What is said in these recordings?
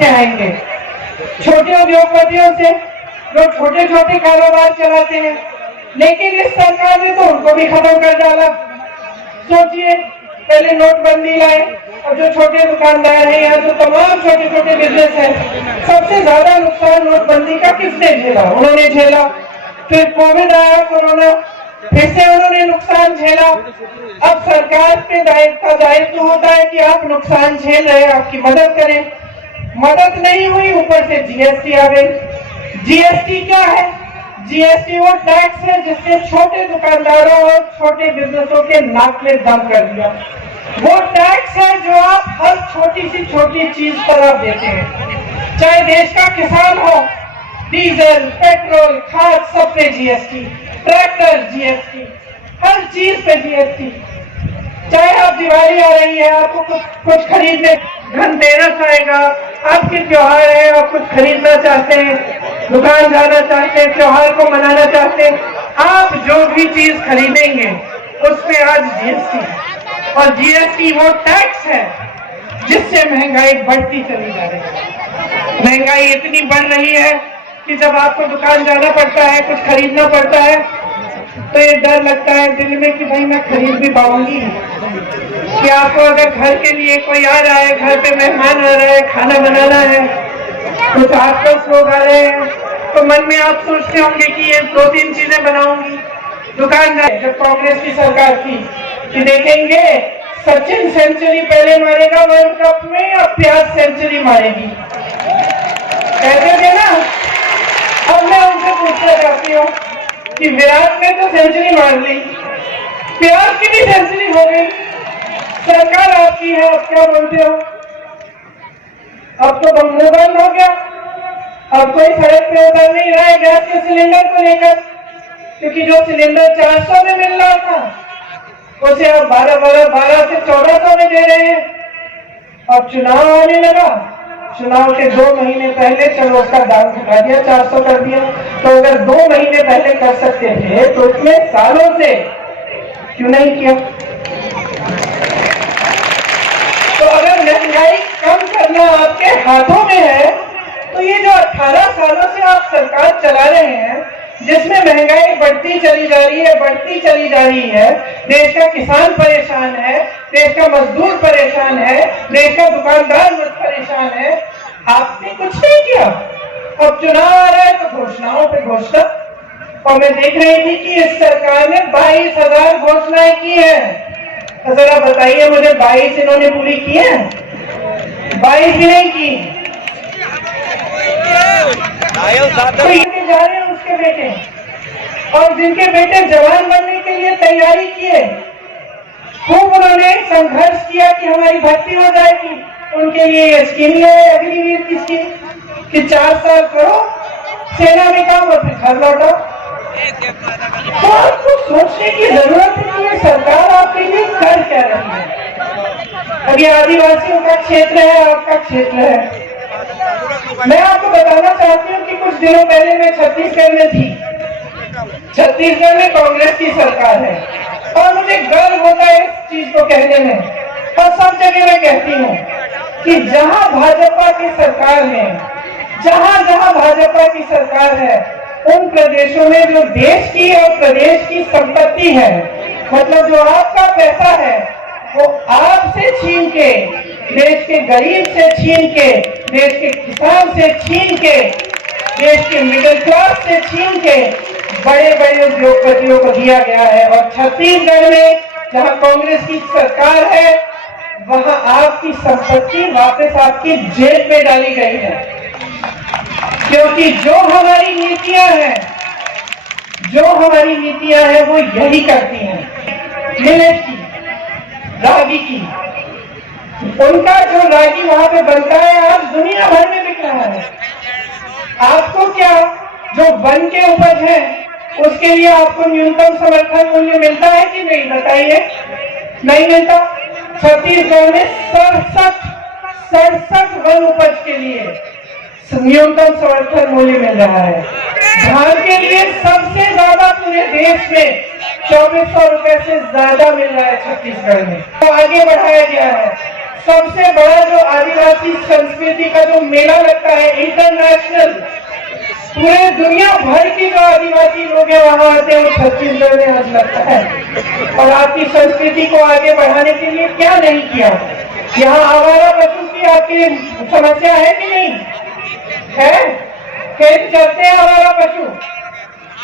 आएंगे छोटे उद्योगपतियों से जो छोटे छोटे कारोबार चलाते हैं, लेकिन इस सरकार ने तो उनको भी खत्म कर डाला। सोचिए, पहले नोटबंदी लाए और जो छोटे दुकानदार हैं, यहाँ जो तमाम छोटे छोटे बिजनेस हैं, सबसे ज्यादा नुकसान नोटबंदी का किसने झेला? उन्होंने झेला। फिर कोविड आया, कोरोना, फिर से उन्होंने नुकसान झेला। अब सरकार के दायित्व होता है कि आप नुकसान झेल रहे हैं, आपकी मदद करें। मदद नहीं हुई, ऊपर से जीएसटी आ गई। जीएसटी क्या है? जीएसटी वो टैक्स है जिससे छोटे दुकानदारों और छोटे बिजनेसों के नाक में दम कर दिया। वो टैक्स है जो आप हर छोटी सी छोटी चीज पर आप देते हैं। चाहे देश का किसान हो, डीजल, पेट्रोल, खाद, सब पे जीएसटी, ट्रैक्टर जीएसटी, हर चीज पे जीएसटी। चाहे आप दिवाली आ रही है, आपको कुछ खरीदने, धनतेरस आएगा, आपके त्योहार है, आप कुछ खरीदना चाहते हैं, दुकान जाना चाहते हैं, त्योहार को मनाना चाहते हैं, आप जो भी चीज खरीदेंगे उसमें आज जीएसटी है। और जीएसटी वो टैक्स है जिससे महंगाई बढ़ती चली जा रही है। महंगाई इतनी बढ़ रही है कि जब आपको दुकान जाना पड़ता है, कुछ खरीदना पड़ता है, तो ये डर लगता है दिल में कि भाई मैं खरीद भी पाऊंगी। कि आपको अगर घर के लिए कोई आ रहा है, घर पे मेहमान आ रहा है, खाना बनाना है, कुछ आसपास लोग आ रहे हैं, तो मन में आप सोचते होंगे कि ये 2-3 चीजें बनाऊंगी। दुकान जाए, जब कांग्रेस की सरकार थी, कि देखेंगे सचिन सेंचुरी पहले मारेगा वर्ल्ड कप में या प्याज सेंचुरी मारेगी, कहते थे ना। अब मैं उनसे पूछना चाहती हूँ कि विराट ने तो सेंचुरी मार ली, प्याज की भी सेंचुरी हो गई, सरकार आपकी है, आप क्या बोलते हो? अब तो मुंह बंद हो गया, अब कोई सड़क पे उतर नहीं रहा है गैस के सिलेंडर को लेकर, क्योंकि जो सिलेंडर 400 में मिल रहा था उसे अब 12 से 1400 में दे रहे हैं। अब चुनाव आने लगा, चुनाव के 2 महीने पहले चलो उसका दाम घटा दिया, 400 कर दिया। तो अगर 2 महीने पहले कर सकते थे तो इतने सालों से क्यों नहीं किया? तो अगर महंगाई कम करना आपके हाथों में है, तो ये जो 18 सालों से आप सरकार चला रहे हैं, जिसमें महंगाई बढ़ती चली जा रही है, देश का किसान परेशान है, देश का मजदूर परेशान है, देश का दुकानदार परेशान है, आपने कुछ नहीं किया। अब चुनाव आ रहा है तो घोषणाओं पे घोषणा। और मैं देख रही थी कि इस सरकार ने 22,000 घोषणाएं की है। तो जरा बताइए मुझे, 22 इन्होंने पूरी की है? 22 भी नहीं की। तो ये जा रहे हैं उसके बेटे, और जिनके बेटे जवान बनने के लिए तैयारी किए, खूब उन्होंने संघर्ष किया कि हमारी भर्ती हो जाएगी, उनके लिए ये स्कीम ले आए, अग्निवीर की स्कीम, कि 4 साल करो सेना में काम और फिर घर लौटो। तो आपको सोचने की जरूरत है कि ये सरकार आपके लिए कर क्या रही है। अब ये आदिवासियों का क्षेत्र है, आपका क्षेत्र है। मैं आपको बताना चाहती हूँ कि कुछ दिनों पहले मैं छत्तीसगढ़ में थी। छत्तीसगढ़ में कांग्रेस की सरकार है और मुझे गर्व होता है इस चीज को कहने में, और सब जगह मैं कहती हूँ कि जहां भाजपा की सरकार है, जहां भाजपा की सरकार है, उन प्रदेशों में जो देश की और प्रदेश की संपत्ति है, मतलब जो आपका पैसा है, वो आपसे छीन के, देश के गरीब से छीन के, देश के किसान से छीन के, देश के मिडिल क्लास से छीन के बड़े बड़े उद्योगपतियों को दिया गया है। और छत्तीसगढ़ में जहां कांग्रेस की सरकार है, वहां आपकी संपत्ति वापस आपकी जेब में डाली गई है। क्योंकि जो हमारी नीतियां हैं वो यही करती हैं। मिलेट की, रागी की, उनका जो रागी वहां पे बनता है आज दुनिया भर में बिक रहा है। आपको क्या, जो वन के उपज है उसके लिए आपको न्यूनतम समर्थन मूल्य मिलता है कि नहीं, बताइए? नहीं मिलता। छत्तीसगढ़ में 67 वन उपज के लिए न्यूनतम समर्थन मूल्य मिल रहा है। धान के लिए सबसे ज्यादा पूरे देश में 2400 रुपए से ज्यादा मिल रहा है छत्तीसगढ़ में। तो आगे बढ़ाया गया है। सबसे बड़ा जो आदिवासी संस्कृति का जो मेला लगता है इंटरनेशनल, पूरे दुनिया भर के जो आदिवासी लोग हैं वहां आते हैं, वो छत्तीसगढ़ में आज लगता है। और आपकी संस्कृति को आगे बढ़ाने के लिए क्या नहीं किया। यहाँ आवारा पशु की आपकी समस्या है कि नहीं है? खेत चलते हैं आवारा पशु।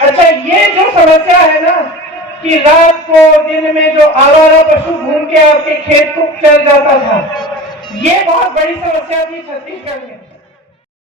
अच्छा, ये जो समस्या है ना कि रात को दिन में जो आवारा पशु घूम के आपके खेत को चल जाता था, ये बहुत बड़ी समस्या थी छत्तीसगढ़ में।